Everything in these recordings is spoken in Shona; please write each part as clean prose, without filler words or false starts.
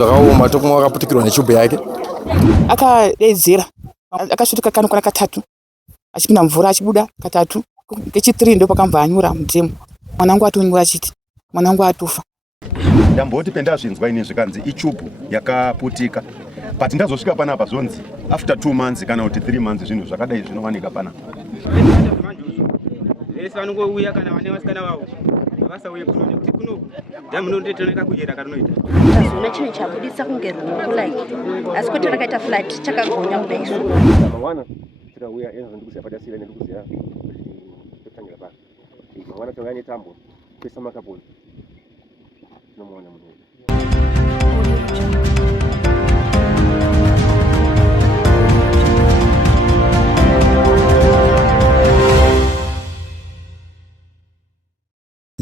Zvakaoma Talkmore akaputikirwa nechubu yake. Akadedzera. Akasvika kanokwana ka3. Achipinda mvura achibuda ka3. Kechi3 ndo pakamva anyura mudhemu. Mwanangu atonyura achiti. Mwanangu atofa. Ndamboti pendazvinzwa ine zvikanzi ichubu yakaputika. But ndazosvika panapa zonzi after 2 months kana kuti 3 months zvinhu zvakadai zvinowanika pana. Esa vanongouya kana vane vasikana vavo. Vasauye kuno kuti kuno damu ndotoneka kujera karinoita. Tasona chinhu chabudisa kunge rungu like. Asi kuti rakaita flat chakagonya kudai so. Mwana tikauya enzo ndikuziya padasira ndikuziya kutangira pa. Mwana tongani tambo pesa makaponi. Nomona munhu.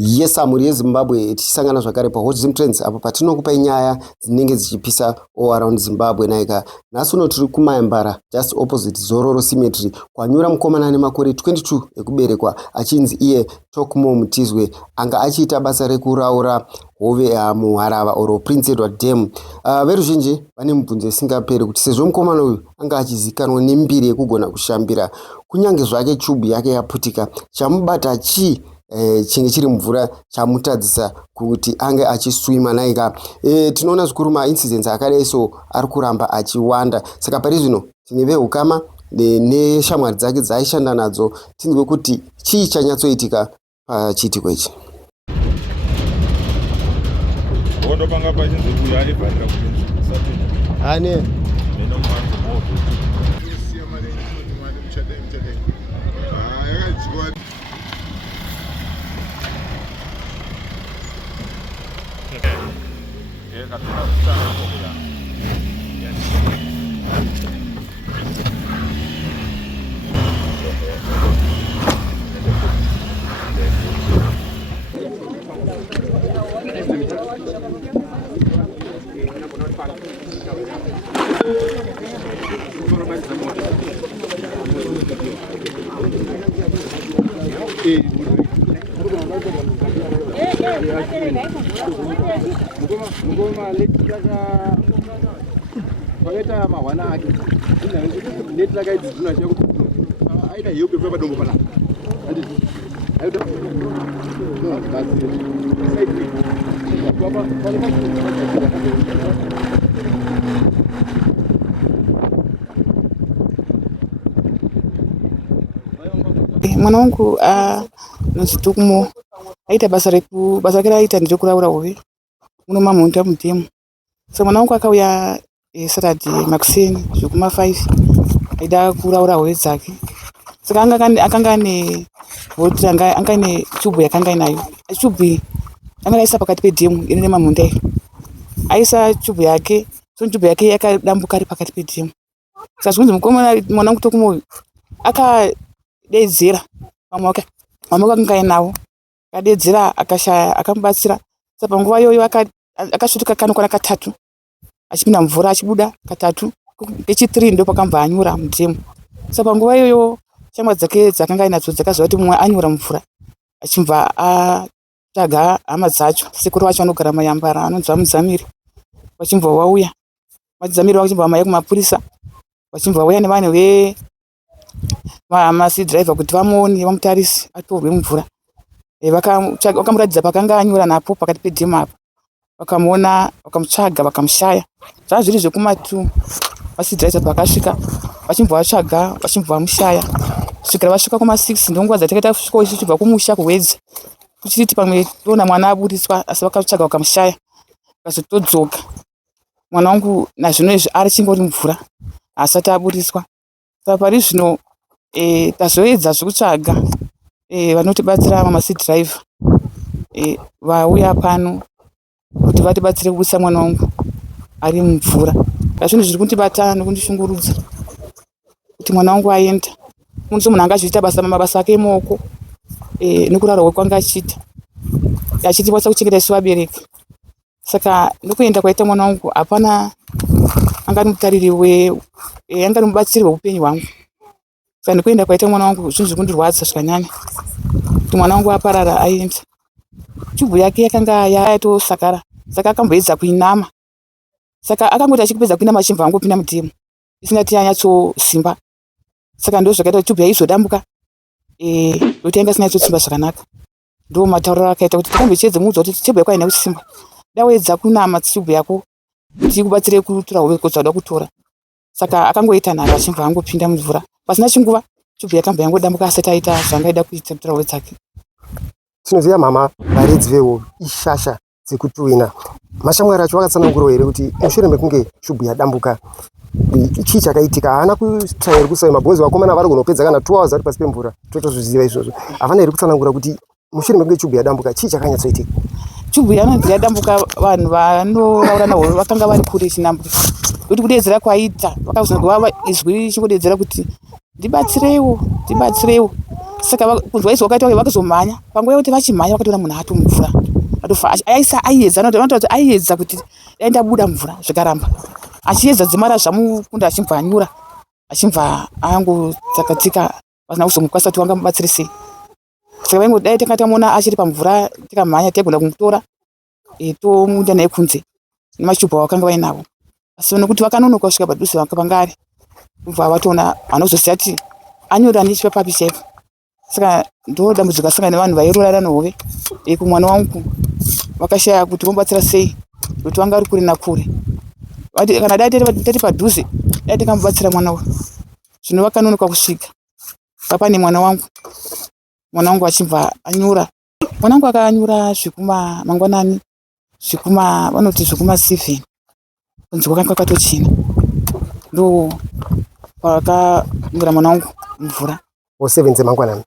Yes, amuri yeZimbabwe tichisangana zvakare paHotsVAGA Trends apo patinokupa nyaya dzinenge dzichipisa all around Zimbabwe naika. Nhasi uno tiri kumayambara just opposite Zororo Cemetery kwanyura mukomana nemakore 22 ekuberekwa achinzi iye Talkmore Mutizwe anga achiita basa rekuraura hove muHarava or Prince Edward Dam. Veruzhinji vane mibvunzo isingaperi kuti sezvo mukomana uyu anga achizikanwa nembiri yekugona kushambira kunyange zvake chubu yake yaputika chamubata chii chinge chiri mvura chamutadzisa kuti ange achiswima naika. Tinoona zvikuru maincidents akadai so ari kuramba achiwanda. Saka pari zvino tine vehukama neshamwari dzake dzaaishanda nadzo tinzwe kuti chii chanyatsoitika pachiitiko ichi. Mwana wangu Talkmore aita basa rake raita ndirokuraura hove muno mamunta mudhemu. Saka mwana wangu akauya Saturday makuseni zvekuma 5 aida kuraura hove dzake. Saka akanga ane anga ane chubu yakanga inayo. Chubu anga aisa pakati pedhemu ine mamunda. Aisa chubu yake, so chubu yake yakadambuka ari pakati pedhemu. Saka zvinzi mukomana mwana wangu Talkmore akadedzera pamwe akanga ainawo. Akadedzera akashaya akamubatsira. Saka panguva iyoyo akasvika kanokwana ka3 achipinda mvura achibuda ka3 kechi3 ndo pakamva anyura mudhemu. Saka panguva iyoyo shamwa dzake dzakanga inadzo dzakaziva kuti mumwe anyura mvura achimva atsvaga hama dzacho. Sekuru vacho vanogara mayambara anonzi vamuzamiri vachimva vauya. Vachizamiri vachimva vamaya kumapurisa vachimva vauya nevanhu masidhiraivha kuti vamuone vamutarisi atorwe mvura. Vakamuratidza pakanga anyura napo pakati pedhemu apo. Vakamuona vakamutsvaga vakamushaya. Zvanga zviri zvekuma2 masidhiraivha pakasvika vachimva vatsvaga vachimva vamushaya. Svikira vasvika kuma6 ndonguva dzatakaita kusvika ichibva kumusha kuwedza. Kuchiti pamwe toona mwana aburiswa asi vakatsvaga vakamushaya. Vakazotodzoka. Mwana wangu nazvino izvi ari chingori mvura asati aburiswa. Saka pari zvino tazoedza zvekutsvaga vanotibatsira mamasidhiraivha vauya pano kuti vatibatsire kubusa mwana wangu ari mumvura. Zvinhu zviri kundibata nekundishungurudza kuti mwana wangu aenda. Munhu anga achiita mabasa ake emaoko nekurarwa kwanga achiita achitikwanisa kuchengeta isu vabereki. Saka ndokuenda kwaita mwana wangu hapana angari mutariri angari mubatsiri weupenyu hwangu. Saka ndokuenda kwaita mwana wangu zvinhu zviri kundirwadza zvakanyanya kuti mwana wangu aparara aenda. Chubhu yake yakanga yatosakara saka akamboedza kuinama Saka akangoti achikupedza kupinda machimva angopinda mudhemu isingati yanyatso simba. Saka ndo zvakaita tube yaizodambuka ndokuti yanga isina simba zvakanaka. Ndo matauriro akaita kuti takambochedza muudza kuti tube yako haina kusimba. Dawedza kunama tube yako kuti ikubatsire kutora hove kudzada kutora. Saka akangoita nharo achimva angopinda mumvura. Pasina chinguva tube yakamba yangodambuka asati aita zvaangaida kuita kutora hove dzake. Tinoziva mama varedzi vewo ishasha dzekutuwina. Mashamwari acho vakatsanangurawo here kuti mushure mekunge tube yadambuka chii chakaitika? Haana kutsvaga here kusai mabhonzi vakomana vari kunopedza kana 2 hours ari pasi pemvura? Totozviziva izvozvo. Havana here kutsanangura kuti mushure mekunge tube yadambuka chii chakanyatsoitika? Tube yanonzi yadambuka, vanhu vanoraura nahove vakanga vari kure chinhambwe. Kuti kudedzera kwaita vakazongova izwi chingodedzera kuti ndibatsireiwo, ndibatsireiwo. Saka kunzwa izwi wakaita vakazomhanya. Panguva yekuti vachimhanya vakatora munhu ato mumvura atofa. Aisa aiedza anotaura kuti aiedza kuti aenda buda mvura zvikaramba. Achiedza dzimara zvamukunda achimva anyura achimva angotsakatika pasina kuzomukwanisa kuti wangamubatsire sei. Saka vaingodai tanga tamuona achiri pamvura tikamhanya taigona kumutora tomuenda naye kunze nemachubha wakanga vainavo. Asi nokuti vakanonoka kusvika padhuze pangari kubva vatoona vanozoziva kuti anyura nechipa papi chaipo. Saka ndo dambudziko asangana nevanhu vairorana nehove. Kumwana wangu vakashaya kuti vomubatsira sei kuti vanga vari kure nakure. Kana dai tati padhuze dai tikamubatsira mwana uyu. Zvino vakanonoka kusvika papa nemwana wangu achibva anyura. Mwana wangu akanyura zvikuma mangwanani zvikuma vanoti zvikuma 7 kunzi kwakanga kwakatochena. Ndo pakanyura mwana wangu mvura 7 dzemangwanani.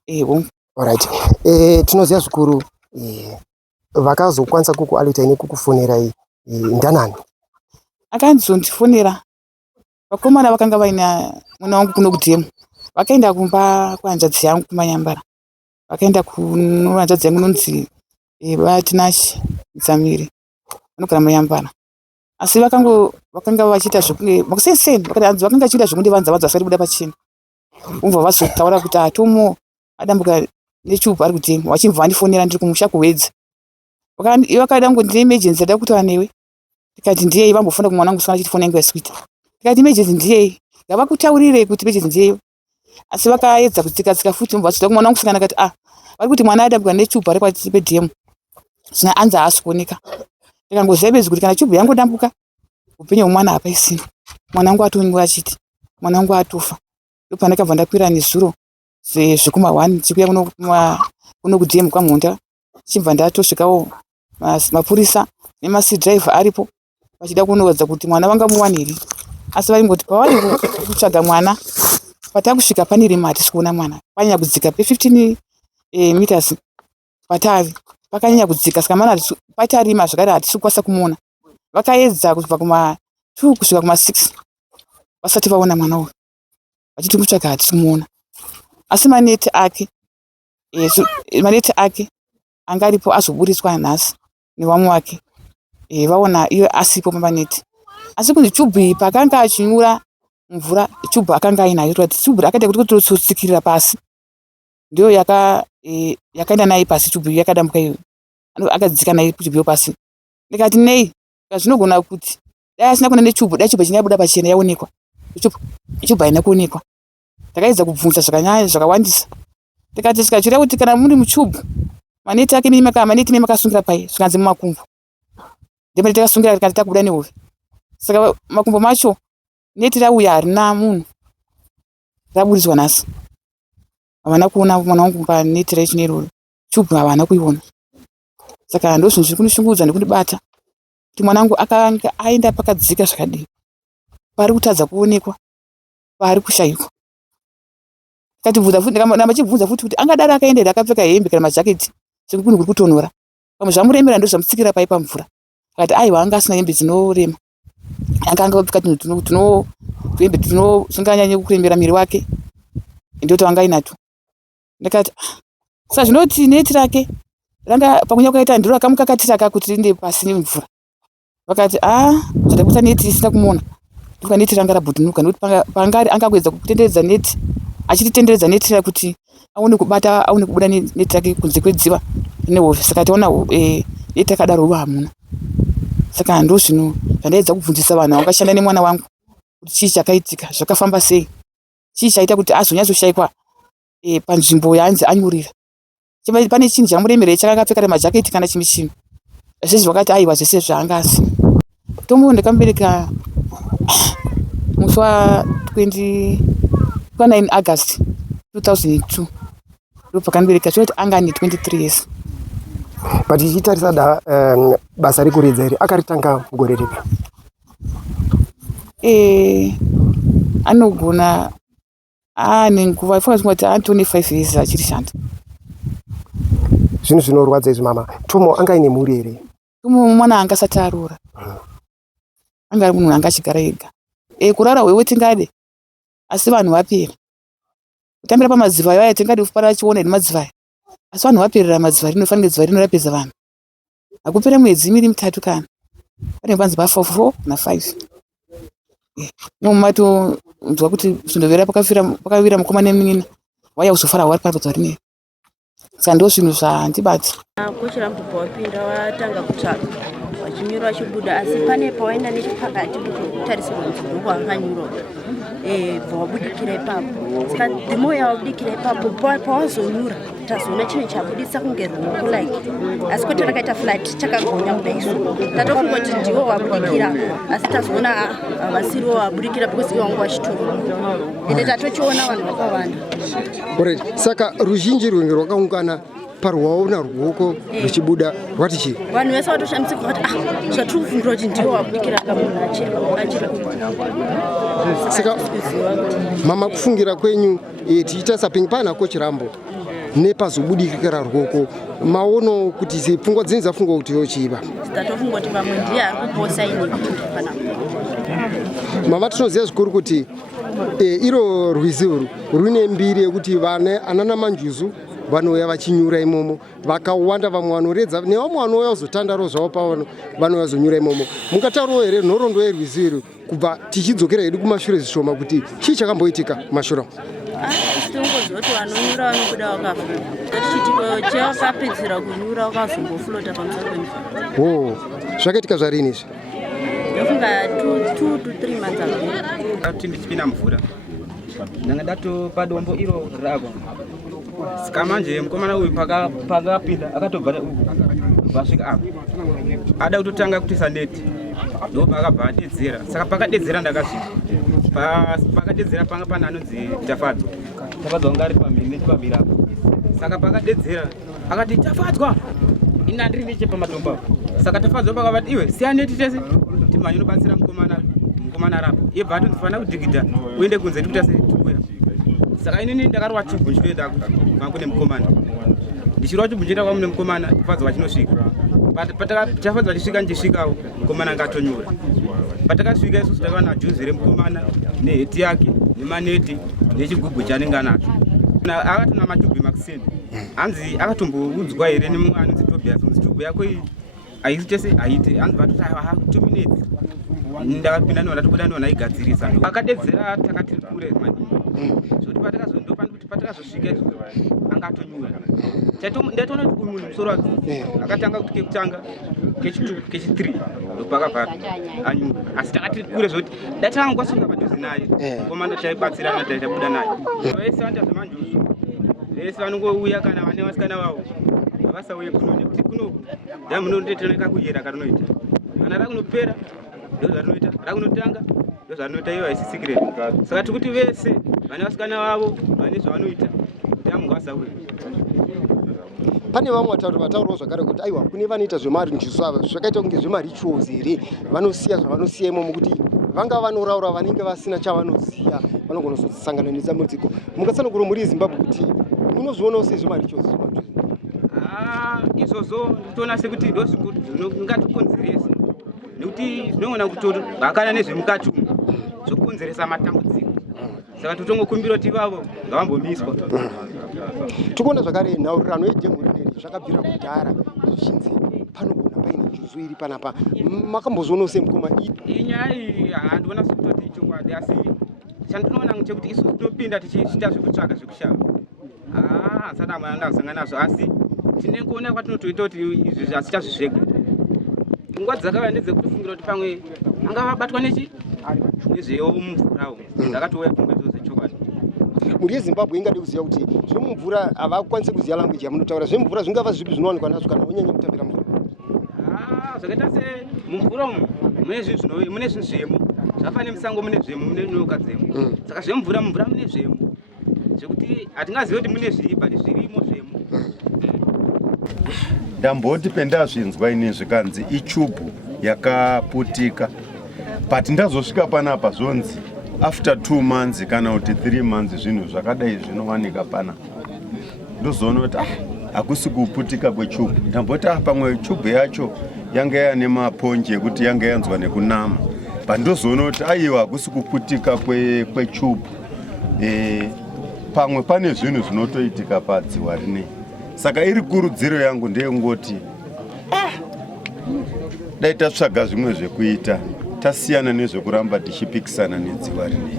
Alright. Tinoziva zvikuru vakazokwanisa kukualita nekukufonerai ndanani? Akanzondifonera vakomana vakanga vaina mwana wangu kuno kudhemu. Vakaenda kumba kwanjadzi yangu kumanyambara. Vakaenda kuno hanzvadzi yangu inonzi Vatinashi Dzamiri vanogara manyambara. Asi vakanga vachiita zvokunge makusenseni vakati vakanga vachiita zvokundivanza vasati buda pachena. Umva vazotaura kuti atomo adambuka nechubva ari kudhemu. Vachibva vandifonera ndiri kumusha kuwedza. Vakada ngo ndine emergency ndada kutaura newe. Tikati ndiyei vambofunda kumwana wangu saka chitifonera nguva yeswita. Tikati emergency ndiyei ngavakutaurire kuti emergency ndiyei. Asi vakaedza kutsika futi umva vazoda kumwana wangu saka akati vari kuti mwana adambuka nechubva ari pasi pedhemu. Zvina anza haasi kuoneka. Ndikangoziva bedzi kuti kana chubva yangodambuka upenyu hwomwana hapaisina. Mwana wangu atonyura achiti mwana wangu atofa. Ndopandakabva ndakwira nezuro zvikuma 1 chikuya kuno kudhemu kwamhonda. Chibva ndatosvikawo mapurisa nemasi dhiraivha aripo vachida kunowadza kuti mwana vangamuwana here. Asi vaingoti pavari kutsvaga mwana patakusvika pane rima hatisi kuona mwana. Panyanya kudzika pe15 meters patavi pakanyanya kudzika saka mana patarima zvakare hatisi kukwanisa kumuona. Vakaedza kubva kuma 2 kusvika kuma 6 vasati vaona mwana uyu. Vachiti kutsvaga hatisi kumuona. Asi maneti ake anga aripo azoburitswa nhasi nevamwe wake. Vaona iyo asipo pamaneti. Asi kunzi tube pakanga achinyura mvura tube akanga ainayo kuti tube akaita kuti kutotsikirira pasi. Ndio yakaenda naye pasi tube yakadambuka iyo. Akadzika naye tube pasi. Ndikati nei zvinogona kuti dai asina kuona netube dai tube chinabuda pachena yaonekwa. Tube haina kuonekwa. Takaedza kubvunza zvakanyanya zvakawandisa. Tikati tikachira kuti kana muri muchubhu maneti ake maneti makasungira pai zvikanzi mumakumbo. Ndimati takasungira tikati takubuda nehove. Saka makumbo macho neti rauya harina munhu raburitswa nhasi. Havana kuona mwana wangu paneti raichineroro. Chubhu havana kuiona. Saka ndozvinhu zviri kunishungurudza nekundibata kuti mwana wangu akanga aenda pakadzika zvakadii. Pari kutadza kuonekwa. Pari kushayikwa. Ndikamba chibvunza futi kuti angadaro akaendera akapfeka hembe kana majaketi sekukunhu kuri kutonhora. Pamwe zvamuremera ndo zvamutsikira pai pamvura. Akati aiwa anga asina hembe dzinorema. Anga akapfeka hembe dzinosinganyanye kuremera miri wake. Ndoti wanga inato. Ndikati saka zvinoti neti rake ranga pakunya kuita ndiro akamukakatira kuti rinde pasi nemvura. Vakati zvatakuita neti isina kumuona. Ndika neti ranga rabhudhunuka nekuti pangari angakwedza kutenderedza neti achititenderedza neti kuti aone kubata aone kubuda neti rake kunze kwedziva nehove. Saka taona neti akadaro hamuna. Saka ndo zvino zvandaedza kubvunzisa vanhu vakashanda nemwana wangu kuti chii chakaitika, zvakafamba sei, chii chaita kuti azonyatsoshayikwa panzvimbo yaanzi anyurira. Pane chinhu chakamuremerera chakanga akapfeka majaketi kana chimwe chinhu. Zvese vakati aiwa zvese zvaangasi. Mutombo ndakamubereka musi wa9 August 2002. Ndo pakamubereka zvoti anga ane 23 years. But ichitarisa basa rekuridza iri akaritanga gore ripi? Anogona nenguva kuti 25 years achirishanda. Zvinhu zvinorwadza izvi mama. Tomo anga ine mhuri here? Tomo mwana anga asati arora. Anga ari munhu anga achigara ega. Kurara hwewe tingade, asi vanhu vapera. Kutambira pamadziva aya tingade kupara achiona nemadzivaya. Asi vanhu vaperera madziva rinofanira dziva rinorapedza vanhu. Hakupera mwedzi 2-3 kana. Pane panzi pa 4 na 5. Nomato nzwa kuti zvindovera pakawira mukomana nemunina. Waya uzofara wari papo dzari. Saka ndo zvinhu zvandibata. Coach Rambo wapinda watanga kutsvaga wachinyura wachibuda, asi pane pawaenda nechepakati kutarisirwa nzibhuku akanyura wabudikira ipapo. Saka dhimo yawabudikira ipapo pawazonyura tazoona chinhu chabudisa kunge ruoko like, asi kuti rakaita flat chakagonya kudai isu tatofunga kuti ndiwo wabudikira, asi tazoona havasiriwo wabudikira because iwo wangu wachitoro ende tatochiona vanhu vakawanda. Saka ruzhinji rwenge rwakaungana parwaona ruoko ruchibuda rwati chii? Vanhu vese vatoshamisa kuti zvatiri kufungura kuti ndiwo wabudikira kamunhu achiri saka mama kufungira kwenyu tichiita sapingi pana Coach Rambo nepazobudikira ruoko maono kuti pfungwa dzini dzafungwa kuti yochiva tatofunga kuti pamwe ndiye ari kuposa ini pana mama. Tinoziva zvikuru kuti iro rwizi rune mbiri yekuti vana anana Manjuzu vanouya vachinyura imomo, vakawanda vamwe vanoredza nevamwe vanouya kuzotandaro zvavo pavano vanouya kuzonyura imomo. Mungataurawo here nhoroondo yerwizi iri kubva tichidzokera hedu kumashure zvishoma kuti chii chakamboitika kumashure? Tongozoti vanonyura vanobuda wakafa, kuti chakapedzera kunyura wakazomboflota pamusoro pemvura. Zvakaitika zvarini izvi? Ndofunga 2 to 3 months ago. Kuti ndichipinda mvura ndanga ndatopa dombo iro rako. Saka manje mukomana uyu pakapinda akatobva uku vasvika apo ada kutotanga kutisa neti ndo pakabva adedzera. Saka pakadedzera ndakasvika pakadedzera panga pana anonzi Tafadzwa wanga ari pamhiri pabira apo. Saka pakadedzera akati Tafadzwa ina ndiri nechepamatombo apo. Saka Tafadzwa pakavati iwe siya neti tese timanye unobatsira mukomana rapo yebva atonzifana kudhigidha uende kunze tikutase tikuya. Saka inini ndakarwa chibvu nchitoenda kune mukomana ndichirwa chibvu nchienda kwamune mukomana Tafadzwa wachinosvika. Tafadzwa achisvika ndichisvikawo mukomana angatonyura. Patakasvika isusu takawana juzi remukomana neheti yake nemaneti nechigubhu chanenge anacho. Akatona matubhi makuseni hanzi akatomboudzwa here nemumwe anonzi Tobias kuti tubhu yako iyi haisi chese haite, hanzi vatoti 2 minutes ndakapinda ndiona tobuda ndiona igadzirisa. Akadedzera takati kure maningi zvokuti patakazosvika isusu angatonyura. Ndatoona kuti uyu musoro wake akatanga kuti kekutanga kechi3 ndopakabva anyura, asi takati kure zvokuti datanga kwasvika padhuze naye komanda taibatsirana taitabuda naye. Vese vanda zvemanjuzu vese vanongouya kana vane vasikana vavo havasauye kuno nekuti kuno dhamu rinondotoneka kuyera karinoita kana rakunopera ndozvarinoita, rakunotanga ndozvarinoita, iyo haisi secret. Saka tikuti vese vane vasikana vavo vane zvavanoita dhamu ngavasauye. Pane vamwe vataurawo zvakare kuti aiwa kune vanoita zvemanjuzu ava zvakaita kunge zvemarituals here, vanosiya zvavanosiya imomo kuti vanga vanoraura vanenge vasina chavanoziya vanogona kuzosangana nedambudziko. Mukatsanangura muri Zimbabwe kuti munozvionawo sezvemarituals izvozvo toona sekuti ndozvingatikonzeresa nekuti zvinogona kuti hakana nezvemukati zvokonzeresa matambudziko. Saka totongokumbira kuti ivavo ngavambomiswa. Tikuona zvakare nhaurirano yedhemu rineri zvakabvira kudhara zvichinzi panogona paine njuzu iri panapa. Makambozvionawo semukoma iyi nyaya iyi handiona sekutoti chokwadi, asi chandinoona chekuti isusu tinopinda tichiita zvekutsvaga zvekushava hasati amwe anda kusangana nazvo, asi tine kuona kwatinotoita kuti izvi zvasiita zvizvega nguva dzakauya ndedzekufungira kuti pamwe anga vabatwa nezvewo mumvurawo dzakatouya pfungwa idzodzo dzechokwadi. Muri yeZimbabwe ingade kuziva kuti zvemumvura havakwanisi kuziva language yamunotaura. Zvemumvura zvingava zvipi zvinowanikwa nazvo kana unyanya kutambira mvura? Zvakaita semumvura umu mune zvinhu zvemo zvakafanana nemusango mune zvemo mune nyoka dzemo. Saka zvemumvura mune zvemo zvekuti hatingazivi kuti mune zviri but zvirimo zvemo. Ndamboti pendazvinzwa ini zvikanzi ichubhu yakaputika, but ndazosvika panapa zvonzi after 2 months kana kuti 3 months zvinhu zvakadai zvinowanika pana. Ndozoona kuti hakusi kuputika kwechubhu. Ndamboti pamwe chubhu yacho yanga yane maponje ekuti yanga yanzwa nekunama, but ndozoona kuti aiwa hakusi kuputika kwechubhu. Pamwe pane zvinhu zvinotoitika padziwa rinei. Saka iri kurudziro yangu ndeyengoti dai tatsvaga zvimwe zvekuita tasiyana nezvekuramba tichipikisana nedziva rinei.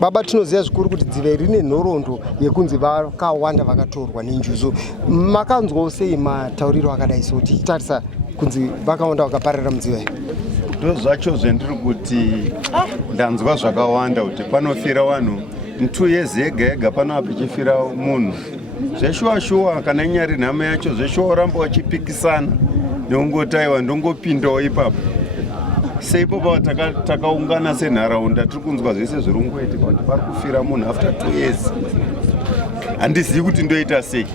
Baba, tinoziva zvikuru kuti dziva rine nhoroondo yekunzi vakawanda vakatorwa nenjuzu. Makanzwawo sei matauriro akadai so tichitarisa kunzi vakawanda vakaparira mudziva iri? Ndozvacho zvendiri kuti ndanzwa zvakawanda kuti panofira vanhu 2 years yega yega pano pachifira munhu. Zveshuwa kana inyari nhama yacho zveshuwa uramba wachipikisana neungotaiwa ndongopindawo ipapo. Seipopo takaungana senharaunda tiri kunzwa zvese zviri kungoitika kuti pari kufira munhu after 2 years. Handizivi kuti ndoita sei.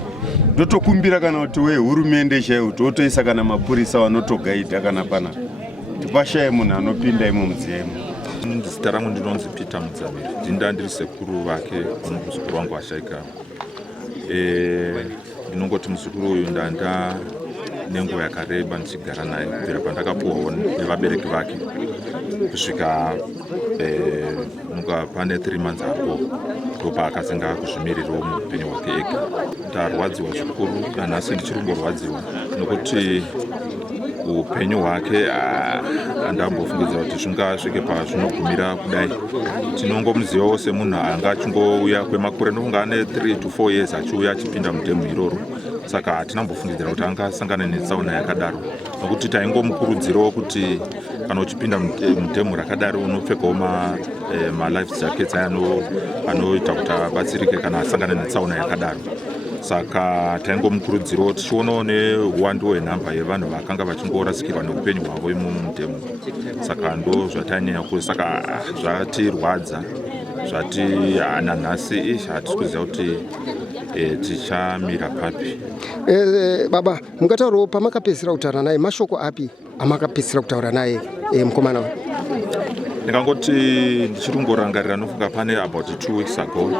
Ndotokumbira kana kuti hurumende chaiyo totoisa kana mapurisa vanotogaidha kana pana tipashaye munhu anopinda imo mudziva imo. Zita rangu ndinonzi Peter Mudzamiri. Ndinda ndiri sekuru vake muzukuru wangu ashaika. Ndinongoti muzukuru uyu ndanda nenguva yakareba ndichigara naye kubvira pandakapuwawo nevabereki vake kusvika pane 3 months apo ndopaakazenga kuzvimirirawo muupenyu hwake ega. Ndarwadziwa zvikuru nanhasi ndichirongorwadziwa nokuti upenyu hwake handambofungidzira kuti zvingasvike pazvinogumira kudai. Tinongomuzivawo semunhu anga achingouya kwemakore ndofunga ane 3 to 4 years achiuya achipinda mudhemu iroro. Saka hatinambofungidzira kuti angasangana netsaona yakadaro, nokuti taingomukurudzirawo kuti kana uchipinda mudhemu rakadaro unopfekawo ma-life jackets aya anoita kuti abatsirike kana asangana netsaona yakadaro. Saka taingomukurudzirawo tichionawo neuwandu hwenhamba yevanhu vakanga vachingorasikirwa neupenyu hwavo imomo mudhemu. Saka ndo zvatanyanya saka zvatirwadza zvati nanhasi hatisi kuziva kuti tichamira papi. Baba, mungataurawo pamakapedzisira kutaura naye mashoko api amakapedzisira kutaura naye mukomana we? Ndingangoti ndichirongorangarira nofunga pane about 2 weeks ago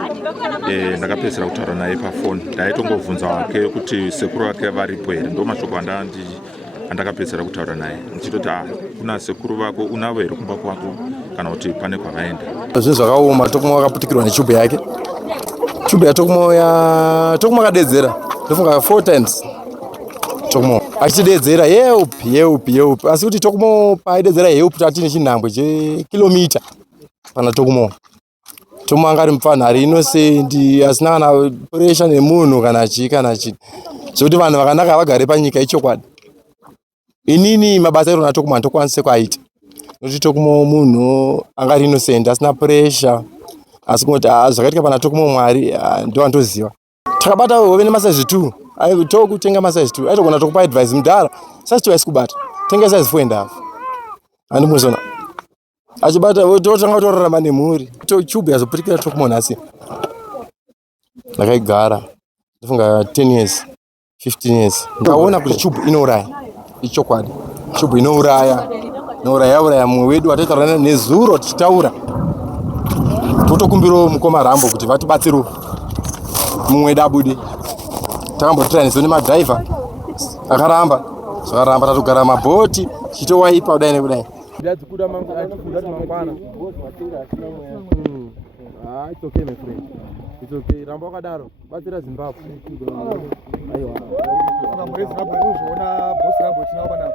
ndakapedzisira kutaura naye pafoni. Ndaitongovhunza wake kuti sekuru vake varipo here, ndo mashoko andakapedzisira kutaura naye ndichitoti kuna sekuru vako unavo here kumba kwako kana kuti pane kwavaenda. Zvinhu zvakaoma. Talkmore akaputikirwa nechubhu yake. Chubhu yaTalkmore akadedzera ndofunga 4 times Talkmore achidedzera help. Asi kuti Talkmore paidedzera help tatine chinhambwe chekilomita pana Talkmore angari mupfanhari innocent asina kana pressure nemunhu kana chii zvekuti vanhu vakanaka vagare panyika ichokwadi. Inini mabasa irona Talkmore ndokwanise kuaita nokuti Talkmore munhu angari innocent asina pressure. Asi kuti zvakaitika pana Talkmore Mwari ndo andoziva. Takabata hove nemasize 2 aitokutenga kutenga masize 2 aitogona tokupa advice mudhara size 2 asikubata tenga size 4.5 andimuzona achibata totanga kutorarama nemhuri. Chubhu yazoputikira Talkmore nhasi ndakaigara ndofunga 10 years 15 years. Ndaona kuti chubhu inouraya ichokwadi. Chubhu inouraya yauraya mumwe wedu wataitaura nezuro tichitaura. Totokumbirawo mukoma Rambo kuti vatibatsirewo mumwe dabude. Takambotiranidzwa nemadhaivha akaramba zvakaramba tatogara mabhoti tichitowaipa kudai nekudai. Ndadzikuda mangu achikuda mangwana. It's okay my friend. It's okay. Rambo wakadaro batsira Zimbabwe. Aiwa. Kana muri Zimbabwe unoona boss Rambo tinaona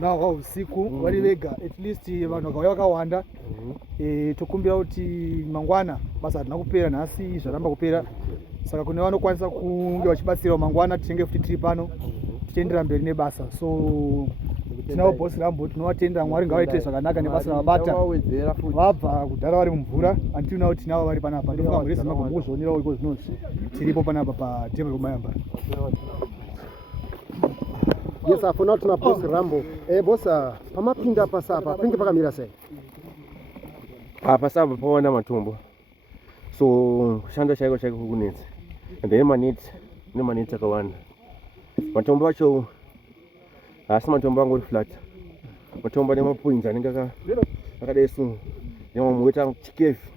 nawo usiku vari vega at least vanhu vakauya vakawanda. Tokumbira kuti mangwana basa hatina kupera nhasi zvaramba kupera. Saka kune vanokwanisa kunge vachibatsirawo mangwana tinenge futi tiri pano tichiendera mberi nebasa. So tinavo boss Rambo tinovatenda Mwari ngavaite zvakanaka nebasa ravabata vabva kudhara vari mumvura until now tinavo vari panapa ndofunga mhuri yeZimbabwe mukuzvionerawo iko zvinozvi tiripo panapa patemberi kumayambara. Yes, afona tuna boss Rambo. Boss pamapinda pasapa pinge pakamira sei? Pasapa pawana matombo. So kushanda chaiko kunetsa. And then maneti akawanda. Matombo acho asi matombo angori flat. Matombo ane mapoints anenge akadai sungu. Nemamweta chikefu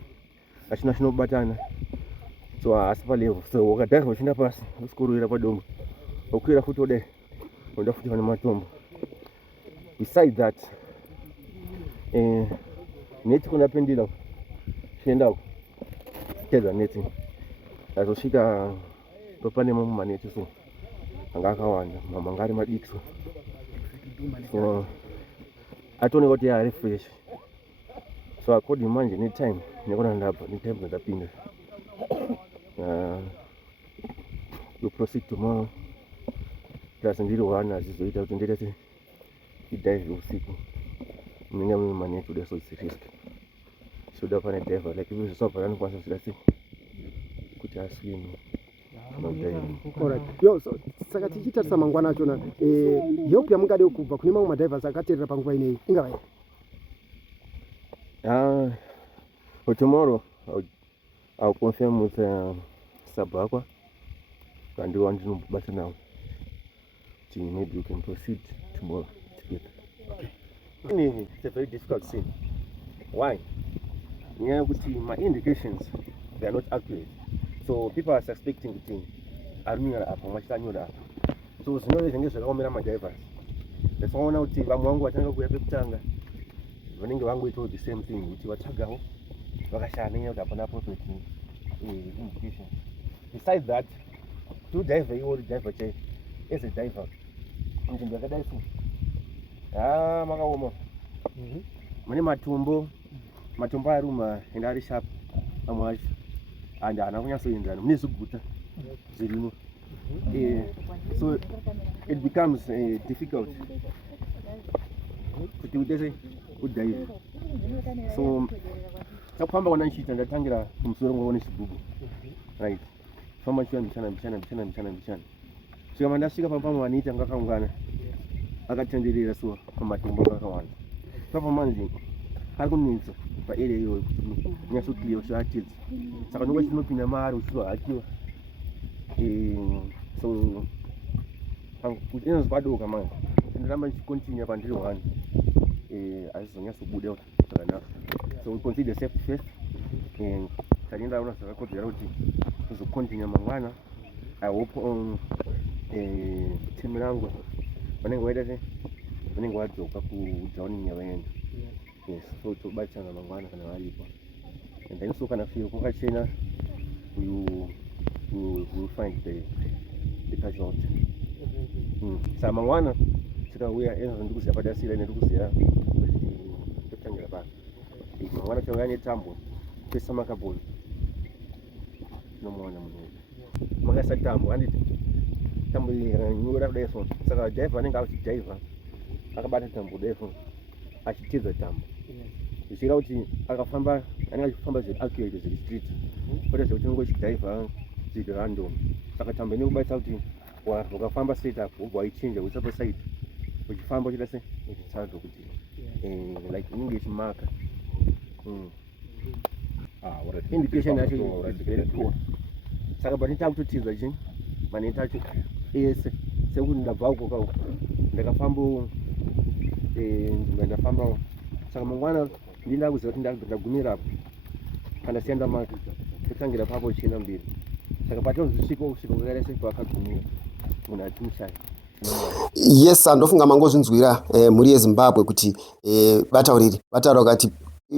achina chinobatana. So asi palevel. So wakadhara uchinda pasi usikurira padombo. Ukwira futi odai. Unoda futi pane matombo. Besides that, neti kunapindira chiendako tedza neti azosvika topane mamwe maneti so anga akawanda mamwe anga ari madiki so atooneka kuti ari fresh. So according manje netime nekona ndabva netime ndapinda you proceed tomorrow plus ndiri one azizoita kuti ndirete idive usiku munenge mune maneti uda so it's risk. Should have a diver like if you saw for anyone let's see kuti aswim. Alright. Yo, so saka tichitarisa mangwana achona yopi yamungade kubva kune mamwe madivers akaterera panguva ineyi ingava for tomorrow I'll confirm with Sub Aqua and do want to better now. Maybe you can proceed tomorrow together. Okay. It's a very difficult scene. Why? Yeah, my indications they are not accurate. So people are suspecting the thing. So it's not anything else. My divers. That's all now. Vamuangu watanga kuyape kutanga. Vanenge vangu ito the same thing. Uti watagaho. Vakashana utapona prophet indication. Besides that, two diver you already diver check. As a diver. Mjinga kadaifu. Makawoma. Mane matumbo aruma and ari sharp amwaji and anakunyasoenzana mune ziguta zirimo. So it becomes difficult kuti udese udive. So takufamba kona nchita ndatangira kumusoro ngone chigugu right famba chwa mchana sika mandasvika pamwe vanita ngakaungana akatenderera so pamatombo akawanda papa manje ari kunetsa paarea iyoyo kuti nyasokiliwa zvaatidzi saka ndokuti tinopinda maari uchizohakiwa. So kuti inonzi padoka manje ndoramba ndichikontinua pandiri one azizonyatsobuda zvakanaka. So we consider safety first and tarienda ona zvakakodzera kuti tizokontinua mangwana. I hope timu rangu vanenge vaita sei vanenge vadzoka kudhawning yavaenda. Yes, so tobatsana mangwana kana varipo and then so kana feel kwakachena you will find the casualty. Sa mangwana tikauya enzo ndikuziya padasira ndikuziya totangira pa mangwana chauya netambo pesa makaboni tinomuona munhu makasa tambo handiti tambo nyura kudai so saka diver anenge achidiver akabata tambo kudai so achitedza tambo zvichira kuti akafamba anenge achifamba zviri accurate zviri street kwete zvekuti unenge uchidiver zviri random. Saka tambo inokubatsira kuti ukafamba straight up wobva waichinja kuisa paside uchifamba uchita sei uchitsvaga kuti like inenge ichimaka. Indication yacho is very poor. Saka panita kutotidza chini maneti acho ese sekuti ndabva uko ndakafamba ndafamba. Saka mangwana ndinda kuziva kuti ndagumira apo kana sienda maka totangira papo china mbiri. Saka patozvisvika kusvika kwakaita sei kwakagumira munhu atimushaya. Yes, ndofunga mangozvinzwira mhuri yeZimbabwe kuti vataura kuti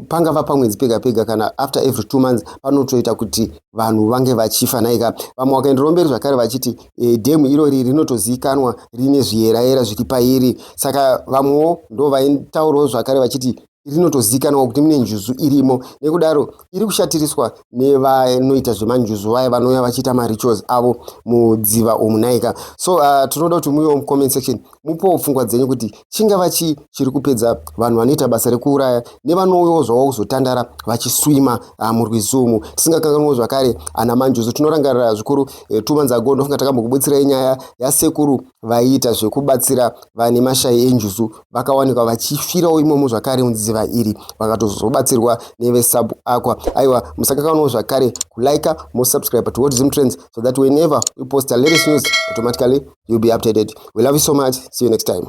pangava pamwedzi pega pega kana after every 2 months panotoita kuti vanhu vange vachifa naika. Vamwe vakaenderera mberi zvakare vachiti dhemu irori rinotozivikanwa rine zviyera zviri pairi. Saka vamwewo ndo vaitaurawo zvakare vachiti rinotozikanwa kuti mune njuzu irimo, nekudaro iri kushatiriswa nevanoita zvemanjuzu vaya vanouya vachiita marituals avo mudziva omunaika. So tinoda kuti muiwo mucomment section mupowo pfungwa dzenyu kuti chingava chiri kupedza vanhu vanoita basa rekuuraya nevanouyawo zvavo kuzotandara vachiswima murwizi umu. Tisingakanganwiwo zvakare ana manjuzu, tinorangarira zvikuru 2 months ago ndofunga takambokubatsirai nyaya yasekuru vaiita zvekubatsira vane mashayi enjuzu vakawanikwa vachifirawo imomo zvakare mudziva iri vakatozobatsirwa neve Sub Aqua. Aiwa, musakanganwiwo zvakare kulike, musubscribe to WhatsApp Trends so that whenever we post the latest news automatically you'll be updated. We love you so much. See you next time.